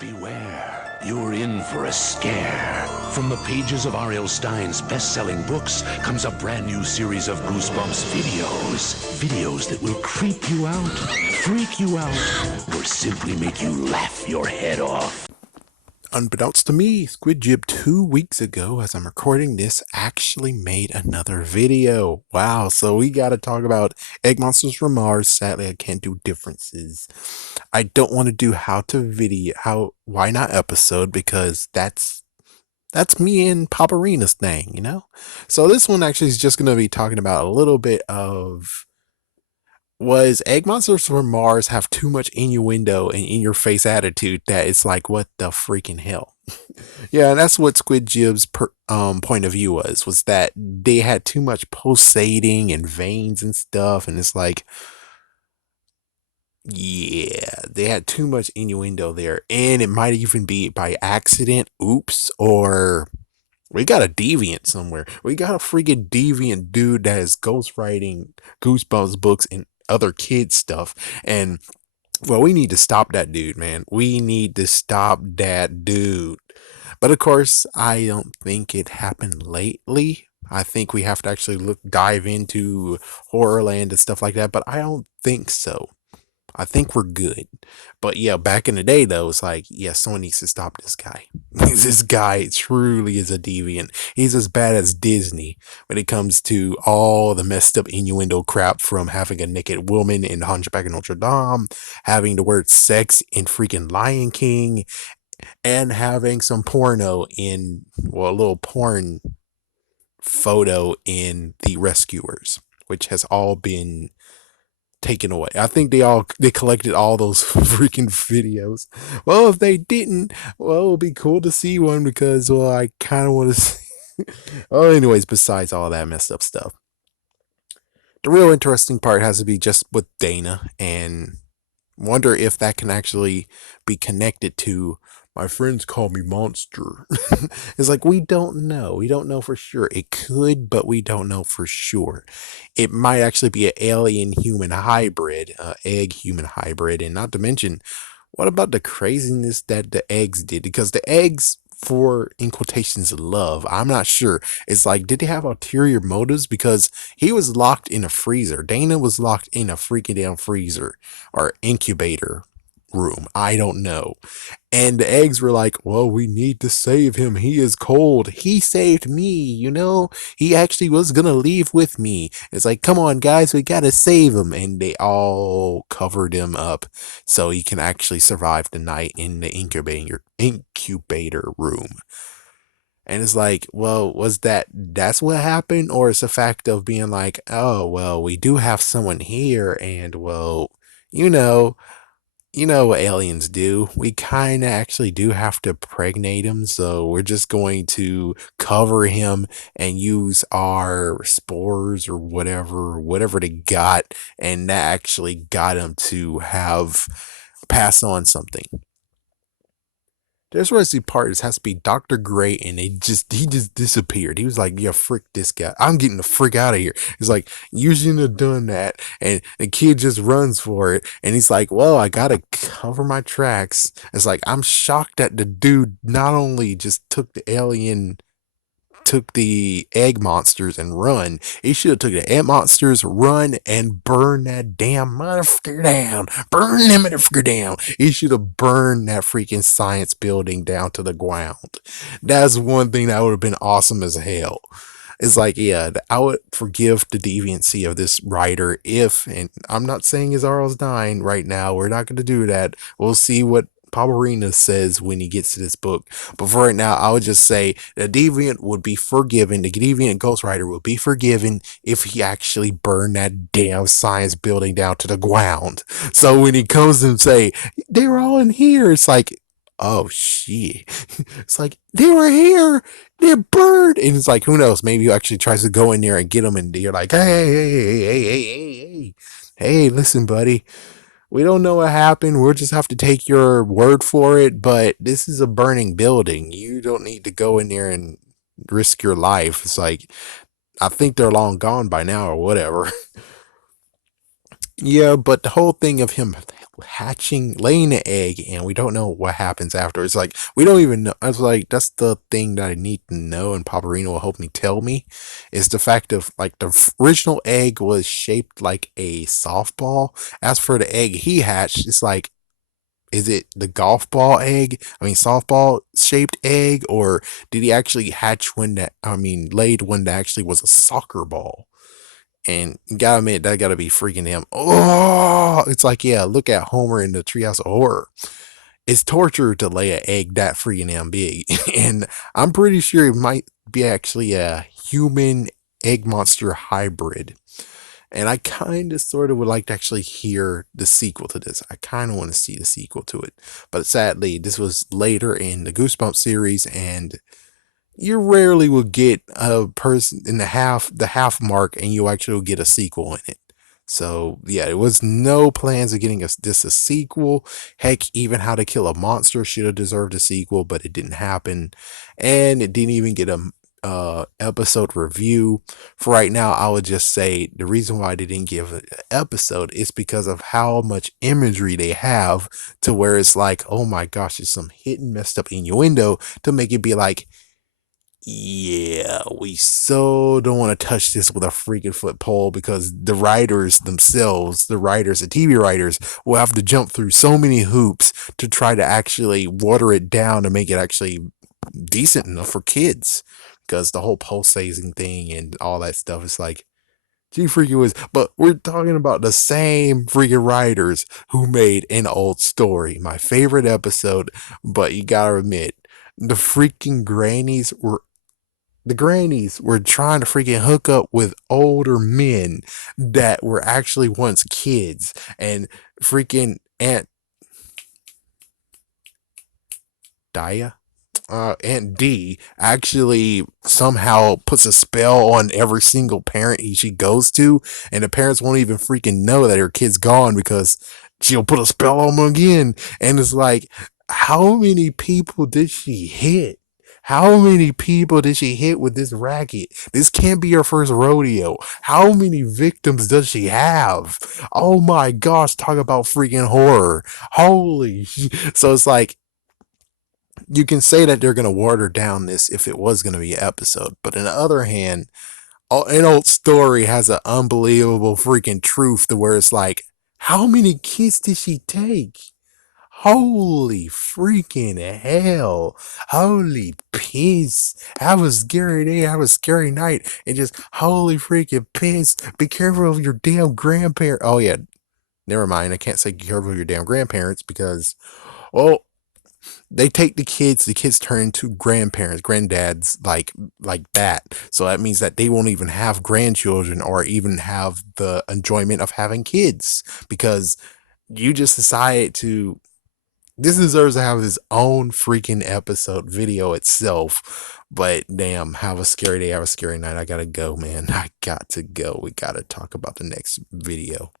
Beware, you're in for a scare. From the pages of R.L. Stein's best-selling books comes a brand new series of Goosebumps videos. Videos that will creep you out, freak you out, or simply make you laugh your head off. Unbeknownst to me, Squid Jib 2 weeks ago, as I'm recording this, actually made another video. Wow, so we gotta talk about Egg Monsters from Mars. Sadly, I can't do differences. I don't want to do why not episode, because that's me and Paparina's thing, you know? So this one actually is just gonna be talking about a little bit of, was Egg Monsters from Mars have too much innuendo and in your face attitude that it's like, what the freaking hell? Yeah, and that's what Squid Jib's point of view was that they had too much pulsating and veins and stuff, and it's like, yeah, they had too much innuendo there, and it might even be by accident, oops, or we got a deviant somewhere. We got a freaking deviant dude that is ghostwriting Goosebumps books and other kids stuff, and well, we need to stop that dude, man. We need to stop that dude. But of course, I don't think it happened lately. I think we have to actually dive into Horrorland and stuff like that, but I don't think so. I think we're good. But yeah, back in the day though, it's like, yeah, someone needs to stop this guy. This guy truly is a deviant. He's as bad as Disney when it comes to all the messed up innuendo crap, from having a naked woman in Hunchback of Notre Dame, having the word sex in freaking Lion King, and having some porno in, well, a little porn photo in The Rescuers, which has all been taken away. I think they collected all those freaking videos. Well, if they didn't, well, it would be cool to see one, because, well, I kind of want to see. Well, anyways, besides all that messed up stuff, the real interesting part has to be just with Dana, and wonder if that can actually be connected to my friends call me monster. It's like, we don't know. We don't know for sure. It could, but we don't know for sure. It might actually be an alien human hybrid, egg human hybrid, and not to mention, what about the craziness that the eggs did? Because the eggs, for in quotations, love, I'm not sure. It's like, did they have ulterior motives? Because he was locked in a freezer. Dana was locked in a freaking damn freezer or incubator room. I don't know. And the eggs were like, well, we need to save him. He is cold. He saved me, you know? He actually was gonna leave with me. It's like, come on, guys, we gotta save him. And they all covered him up so he can actually survive the night in the incubator room. And it's like, well, that's what happened? Or it's a fact of being like, oh, well, we do have someone here, and well, you know, you know what aliens do. We kind of actually do have to pregnate him, so we're just going to cover him and use our spores or whatever they got, and that actually got him to have pass on something. There's where the part is has to be Dr. Gray, and he just disappeared. He was like, yeah, frick this guy. I'm getting the frick out of here. He's like, you shouldn't have done that. And the kid just runs for it. And he's like, well, I gotta cover my tracks. It's like, I'm shocked that the dude not only just took the egg monsters and run. He should have took the egg monsters, run, and burn that damn motherfucker down. Burn them motherfucker down. He should have burned that freaking science building down to the ground. That's one thing that would have been awesome as hell. It's like, yeah, I would forgive the deviancy of this writer if, and I'm not saying his RL's dying right now. We're not going to do that. We'll see what Paparina says when he gets to this book. But for right now, I would just say the deviant would be forgiven. The deviant ghostwriter would be forgiven if he actually burned that damn science building down to the ground. So when he comes and say, they were all in here, it's like, oh shit. It's like, they were here, they're burned. And it's like, who knows? Maybe he actually tries to go in there and get them, and you're like, hey, listen, buddy. We don't know what happened. We'll just have to take your word for it. But this is a burning building. You don't need to go in there and risk your life. It's like, I think they're long gone by now or whatever. Yeah, but the whole thing of him hatching, laying an egg, and we don't know what happens after. It's like we don't even know. I was like, that's the thing that I need to know, and Paparino will help me tell me, is the fact of like the original egg was shaped like a softball. As for the egg he hatched, it's like, is it the golf ball egg? I mean, softball shaped egg, or did he actually hatch one that, I mean, laid one that actually was a soccer ball? And you gotta admit, that gotta be freaking him. Oh, it's like, yeah, look at Homer in the Treehouse of Horror. It's torture to lay an egg that freaking damn big. And I'm pretty sure it might be actually a human egg monster hybrid. And I kind of sort of would like to actually hear the sequel to this. I kind of want to see the sequel to it. But sadly, this was later in the Goosebumps series, and you rarely will get a person in the half mark, and you actually will get a sequel in it. So yeah, it was no plans of getting this a sequel. Heck, even How to Kill a Monster should have deserved a sequel, but it didn't happen, and it didn't even get a episode review. For right now, I would just say the reason why they didn't give an episode is because of how much imagery they have, to where it's like, oh my gosh, there's some hidden messed up innuendo to make it be like, yeah, we so don't want to touch this with a freaking foot pole, because the writers themselves, the TV writers, will have to jump through so many hoops to try to actually water it down to make it actually decent enough for kids. Because the whole pulsating thing and all that stuff is like, gee freaking whiz. But we're talking about the same freaking writers who made An Old Story, my favorite episode. But you gotta admit, the freaking grannies were trying to freaking hook up with older men that were actually once kids, and freaking Dia Aunt D actually somehow puts a spell on every single parent she goes to, and the parents won't even freaking know that her kid's gone, because she'll put a spell on them again. And it's like, how many people did she hit? How many people did she hit with this racket? This can't be her first rodeo. How many victims does she have? Oh my gosh, talk about freaking horror. Holy. So it's like, you can say that they're going to water down this if it was going to be an episode. But on the other hand, An Old Story has an unbelievable freaking truth to where it's like, how many kids did she take? Holy freaking hell. Holy piss. Have a scary day, have a scary night. And just, holy freaking piss. Be careful of your damn grandparents. Oh, yeah. Never mind. I can't say be careful of your damn grandparents because, well, they take the kids turn into grandparents, granddads, like that. So that means that they won't even have grandchildren or even have the enjoyment of having kids, because you just decided to, this deserves to have its own freaking episode video itself. But damn, have a scary day, have a scary night. I gotta go, man. I got to go. We gotta talk about the next video.